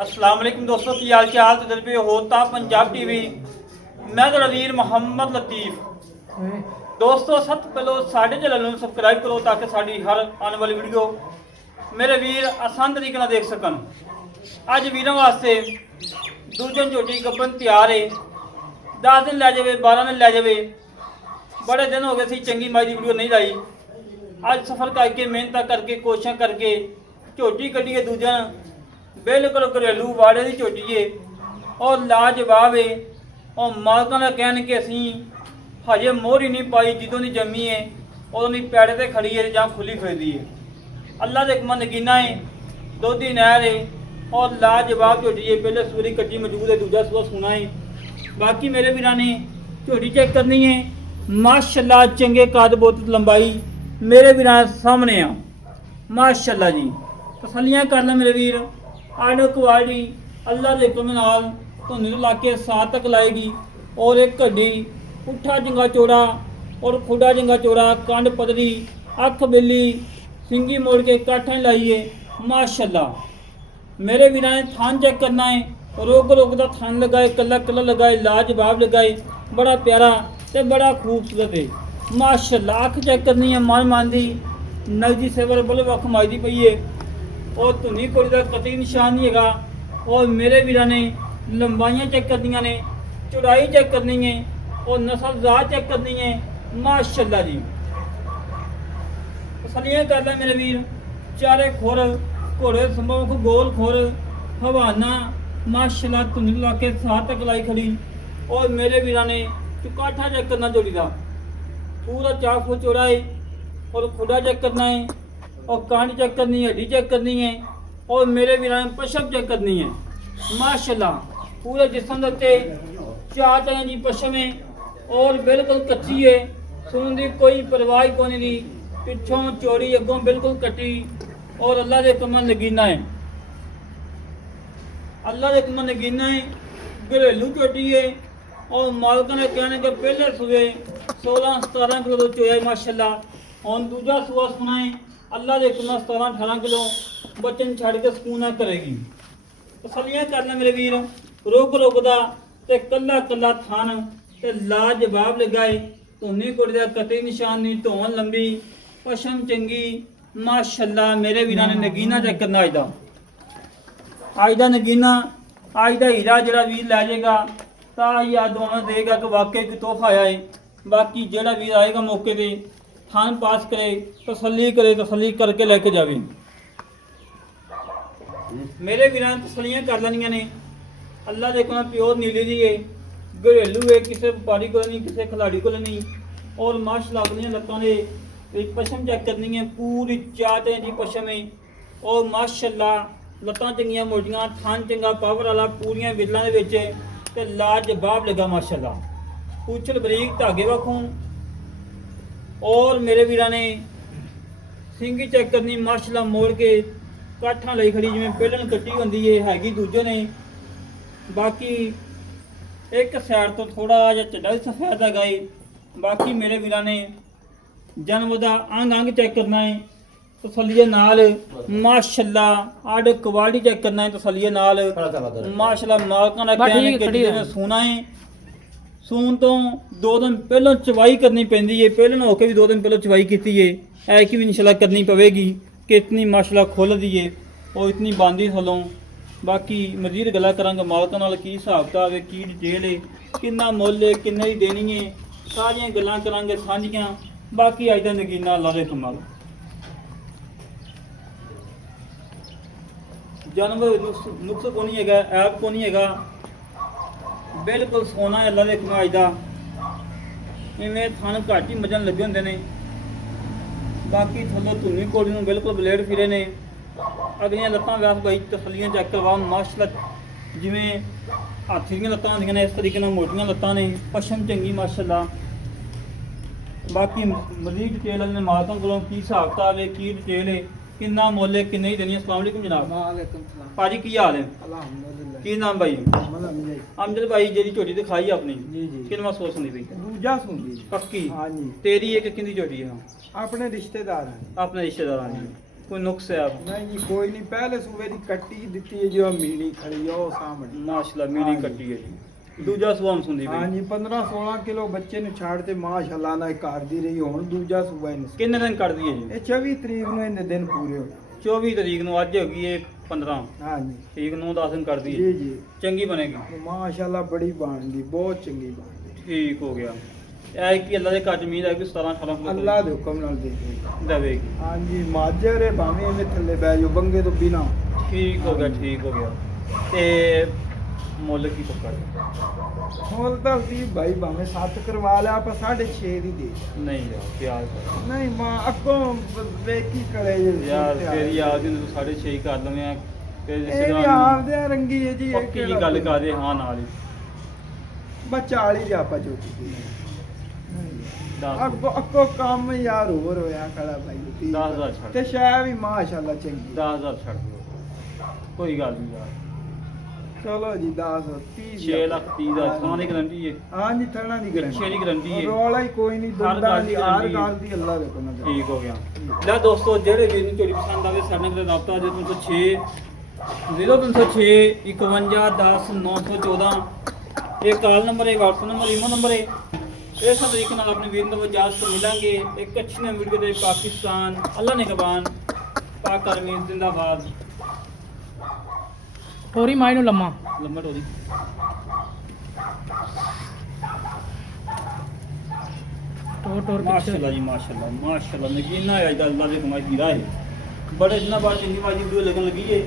अस्सलाम वालेकुम दोस्तों, की हाल चाल तो दिल पे होता पंजाब टीवी। मैं तो वीर मोहम्मद लतीफ। दोस्तों सब पहले साढ़े चैनल में सबसक्राइब करो ताकि साड़ी हर आने वाली वीडियो मेरे वीर आसान तरीके देख सकन। अज वीरों वास्ते दूजन झोटी गब्बन तैयार है। 10 दिन लै जाए 12 दिन लै जाए, बड़े दिन हो गए सी चंगी माई की वीडियो नहीं लाई। अज सफर करके मेहनत करके कोशिश करके झोटी कढ़ी है। दूजन बिल्कुल घरेलू वाड़े की झोटी है और लाजवाब है। और मालकों का कहन कि असी हजे मोहर ही नहीं पाई, जिदों की जमी है उदों की पैड़े से खड़ी है ਜਾਂ खुली फिरदी है। अल्लाह के हुक्म नगीना है, दोधी नहर है और लाजवाब झोटी है। पहले सूरी कच्ची मौजूद है, दूजा सुबह सुना है। बाकी मेरे वीरां ने झोटी चेक करनी है। माशाल्लाह चंगे कद बहुत लंबाई मेरे वीरां सामने आ। माशाल्लाह जी तसलियां कर ला मेरे वीर। आडो क्वालिटी अल्लाह के हुक्म नाल धुंध ला के 7 तक लाएगी। और एक घड़ी पुट्ठा जंगा चौड़ा और खुडा जंगा चौड़ा, कंड पदरी, अख बिल्ली, सिंगी मोड़ के काठा लाइए। माशाल्लाह मेरे वीरां ने थान चेक करना है। रोग रोग का थान लगाए, कला कला लगाए, लाजवाब लगाए, बड़ा प्यारा ते बड़ा खूबसूरत है। माशाल्लाह अख चेक करनी है। मन मन की नगदी सेवर बोले अख माई दी पई है और धुनी कोड़ी का कतई निशान नहीं है। और मेरे वीरां ने लंबाइयां चेक करनियां ने, चौड़ाई चेक करनी है और नस्ल जात चेक करनी है। माशाल्लाह जी तसलियां कर ला मेरे वीर। चारे खोर घोड़े संभव गोल खोर हवाना। माशाल्लाह धुनी ला के 7 तक लाई खड़ी। और मेरे वीरां ने चुकाठा चेक करना जोड़ी का पूरा 4 फुट चौड़ा है और खुडा चेक करना है और कांड चेक करनी है, हड्डी चेक करनी है और मेरे वीरां ने पशम चेक करनी है। माशाल्लाह पूरे जिस्म के 4 तरह की पशम है और बिल्कुल कच्ची है। सुन की कोई परवाह को नहीं दी, पिछों चौड़ी अगों बिल्कुल कटी। और अल्लाह के हुक्म नगीना है, अल्लाह के हुक्म नगीना है। घरेलू झोटी है और मालकों ने कहने के पहले सुबह 16-17 किलो दूध चोया। माशाल्लाह और दूजा सुबह सुना है। अल्लाह के हुक्म 17-18 किलो बच्चन छड़ के सुकून करेगी। तसलियां करना मेरे वीर। रोग रोगदा ते कला कला थान ते लाजवाब लगाए। धुनी कोड़ी का कतई निशान नहीं, धौन लंबी, पशम चंगी। माशाल्लाह मेरे वीरां ने नगीना चेक करना। अज का नगीना अज का हीरा जोड़ा वीर लै जाएगा तो याद दोनों देगा कि वाकई कोई तोहफा आया है। बाकी जोड़ा वीर आएगा मौके पर थान पास करे, तसली करके लैके जावे। मेरे वीरां तसलियां कर लैनियां ने। अल्लाह के कोल प्योर नीली दी है, घरेलू है, किसी व्यापारी को नहीं, किसी खिलाड़ी को नहीं। और माशाल्लाह अपनी लत्तों ने पशम चेक करनी है, पूरी 4 तरह की पशम है। और माशाल्लाह लत्तां चंगियां मोटियां, थान चंगा पावर वाला, पूरियां विरलां दे विच ते लाजवाब लगा। माशाल्लाह पूछल बरीक धागे वाखों। और मेरे वीरां ने सिंगी चेक करनी। माशाल्लाह मोड़ के काठा लाई खड़ी जिवें पहलन कट्टी होंदी है, हैगी दूजे ने। बाकी एक साइड तो थोड़ा जिहा चड्डा भी सफेद है गाय। बाकी मेरे वीरां ने जन्म का अंग अंग चेक करना है तसलिए नाल। माशाल्लाह आड क्वालिटी चेक करना है तसलिए नाल। माशाल्लाह मालकां दा कहना कि जिवें सोना है, सून तो 2 दिन पहलों चवाई करनी पैंदी है। पहलों होकर भी 2 दिन पहलों चवाई की है। ऐसी भी इंशाल्लाह करनी पवेगी कि इतनी माशाल्लाह खुल दी है और इतनी बांदी थलों। बाकी मजीद गल्लां करांगे मालकां नाल, की हिसाब किताब है, की डिटेल है, कितना मुल है, किन्ने दी देनी है, सारियां गल्लां करांगे सांझियां। बाकी अज दा नगीना अल्लाह दे कमाल। जानवर नुक्स को नहीं है, ऐप को नहीं है, बिल्कुल सोना है अल्लाह के हुक्म अज दा। इवें थन घट ही मजन लगे होंदे ने। बाकी थल्लों धुनी कोड़ी नूं बिल्कुल ब्लेड फिरे ने। अगलियां लत्तां व्यास बाई तसलियां चेक करवाओ। माशाल्लाह जिवें हाथी दियां लत्तां होंदियां ने इस तरीके नाल मोटियां लत्तां ने, पशम चंगी माशाल्लाह। बाकी मजीद डिटेल अपने मालकों कोलों की हिसाब किताब है, की डिटेल है, किन्ना मुल है, किन्ने देनी। अस्सलाम वालेकुम जनाब। भाजी की हाल है? की नाम भाई? अमजद भाई जी झोटी दिखाई अपनी कितना सोच सुनी पई? दूजा सुनदी पक्की? हाँ जी। तेरी एक किंदी झोटी है? अपने रिश्तेदार अपने रिश्तेदार। ਕੋਈ ਨੁਕਸ ਹੈ ਆਪ ਨਹੀਂ ਜੀ ਕੋਈ ਨਹੀਂ, ਪਹਿਲੇ ਸੂਬੇ ਦੀ ਕੱਟੀ ਦਿੱਤੀ ਹੈ ਜੋ ਮੀਣੀ ਖੜੀ ਆ ਉਹ ਸਾਹਮਣੇ। ਮਾਸ਼ਾਅੱਲਾ ਮੀਰੀ ਹਾਂਜੀ। ਕੱਟੀ ਹੈ ਜੀ। ਦੂਜਾ ਸੁਆਮ ਸੁਣਦੀ ਹਾਂ ਬਈ ਜੀ 15-16 ਕਿਲੋ ਬੱਚੇ ਨੂੰ ਛੱਡ ਤੇ ਮਾਸ਼ਾਅੱਲਾ ਨਾਲ ਘਰ ਦੀ ਰਹੀ, ਹੁਣ ਦੂਜਾ ਸੂਬਾ ਇਹਨੇ। ਕਿੰਨੇ ਦਿਨ ਕੱਢਦੀ ਹੈ ਜੀ? ਇਹ 24 ਤਰੀਕ ਨੂੰ ਇਹਦੇ ਦਿਨ ਪੂਰੇ ਹੋਏ। 24 ਤਰੀਕ ਨੂੰ, ਅੱਜ ਹੈਗੀ ਏ 15 ਹਾਂ ਜੀ ਤਰੀਕ ਨੂੰ 10 ਦਿਨ ਕੱਢਦੀ ਜੀ ਹੈ। ਜੀ ਚੰਗੀ ਬਣੇਗੀ। ਮਾਸ਼ਾਅੱਲਾ ਬੜੀ ਬਣਦੀ, ਬਹੁਤ ਚੰਗੀ ਬਣਦੀ। ਠੀਕ ਹੋ ਗਿਆ। ਇਹ ਕਿ ਅੱਲਾ ਦੇ ਘਰ ਜ਼ਮੀਨ ਹੈ ਕਿ 17-18 ਕਿਲੋ ਅੱਲਾ ਦੇ ਹੁਕਮ ਨਾਲ ਦੇ ਦੇ। ਦੇਵੇਗੀ। ਹਾਂ ਜੀ ਮਾਜਰ ਹੈ, ਭਾਵੇਂ ਐਵੇਂ ਥੱਲੇ ਬਹਿ ਜਾਓ ਬੰਗੇ ਤੋਂ ਬਿਨਾ। ਠੀਕ ਹੋ ਗਿਆ, ਠੀਕ ਹੋ ਗਿਆ। ਤੇ ਮੁੱਲ ਕੀ ਪੱਕਾ? ਮੁੱਲ ਤਾਂ ਸੀ ਭਾਈ ਭਾਵੇਂ 7 ਕਰਵਾ ਲਿਆ, ਆਪਾਂ 6.5 ਦੀ ਦੇ। ਨਹੀਂ ਯਾਰ ਪਿਆਰ ਕਰ ਨਹੀਂ ਮਾਂ ਅੱਗੋਂ ਵੇਖੀ ਕਰੇ ਯਾਰ ਫੇਰ ਯਾਦ ਨੂੰ 6.5 ਕਰ ਲਵੇਂ ਆ ਤੇ ਇਹ ਜਿਸ ਵੀ ਆਪਦੇ ਰੰਗੀ ਹੈ ਜੀ। ਪੱਕੀ ਜੀ ਗੱਲ ਕਰਦੇ ਹਾਂ ਨਾਲ ਹੀ ਬਸ 40 ਦੀ ਆਪਾਂ ਚੁੱਕੀ ਦੀ। ਦੱਸ ਅੱਗੋਂ ਕੰਮ ਯਾਰ ਹੋਰ ਹੋਇਆ ਖੜਾ ਭਾਈ। 10,000 ਛੱਡ। ਤੇ ਸ਼ਾਇਦ ਵੀ ਮਾਸ਼ਾਅੱਲਾ ਚੰਗੀ। 10,000 ਛੱਡ ਦਿਓ, ਕੋਈ ਗੱਲ ਨਹੀਂ ਯਾਰ। ਚਲੋ ਜੀ 10 30 6 ਲੱਖ 30 ਦਾ ਥਾਂ ਦੀ ਗਰੰਟੀ ਹੈ। ਹਾਂ ਜੀ ਥਣਾ ਦੀ ਪਿੱਛੇ ਦੀ ਗਾਰੰਟੀ ਹੈ। ਰੌਲਾ ਹੀ ਕੋਈ ਨਹੀਂ, ਹਰ ਦੁੱਧਾਂ ਗੱਲ ਦੀ ਦੀ ਹਰ guarantee ਹੈ। ਗੱਲ ਦੀ ਅੱਲਾ ਦੇ ਕੋਲ ਨਜ਼ਰ। ਠੀਕ ਹੋ ਗਿਆ। ਲੈ ਦੋਸਤੋ, ਜਿਹੜੇ ਵੀਰ ਨੂੰ ਝੋਟੀ ਪਸੰਦ ਆਵੇ ਸਾਡੇ ਨਾਲ ਰਾਬਤਾ ਜੇ 306 0306 51 10 914 ਇਹ ਕਾਲ ਨੰਬਰ ਹੈ, WhatsApp ਨੰਬਰ, ਈਮੋ ਨੰਬਰ ਹੈ। ਇਸ ਤਰੀਕੇ ਨਾਲ ਆਪਣੇ ਵੀਰ ਨੂੰ ਇਜਾਜ਼ਤ ਮਿਲਾਂਗੇ ਇੱਕ ਅੱਛੀ ਨਵੀਂ ਵੀਡੀਓ ਦੇ। ਪਾਕਿਸਤਾਨ ਅੱਲਾ ਨਿਗਹਬਾਨ, ਪਾਕ ਆਰਮੀ ਜ਼ਿੰਦਾਬਾਦ। ਹੋਰੀ ਮਾਈ ਨੂੰ ਲੰਮਾ ਲੰਮਟ ਹੋ ਦੀ ਟੋਰ ਟੋਰ ਪਿੱਛੇ ਮਾਸ਼ਾਅੱਲਾ ਜੀ, ਮਾਸ਼ਾਅੱਲਾ ਮਾਸ਼ਾਅੱਲਾ। ਨਗੀਨਾ ਹੈ ਅੱਲਾ ਦੇ ਕਮਾਈ ਹੀਰਾ ਹੈ। ਬੜੇ ਦਿਨਾਂ ਬਾਅਦ ਚੰਗੀ ਬਾਜੀ ਵੀਡੀਓ ਲੱਗਣ ਲੱਗੀ ਹੈ।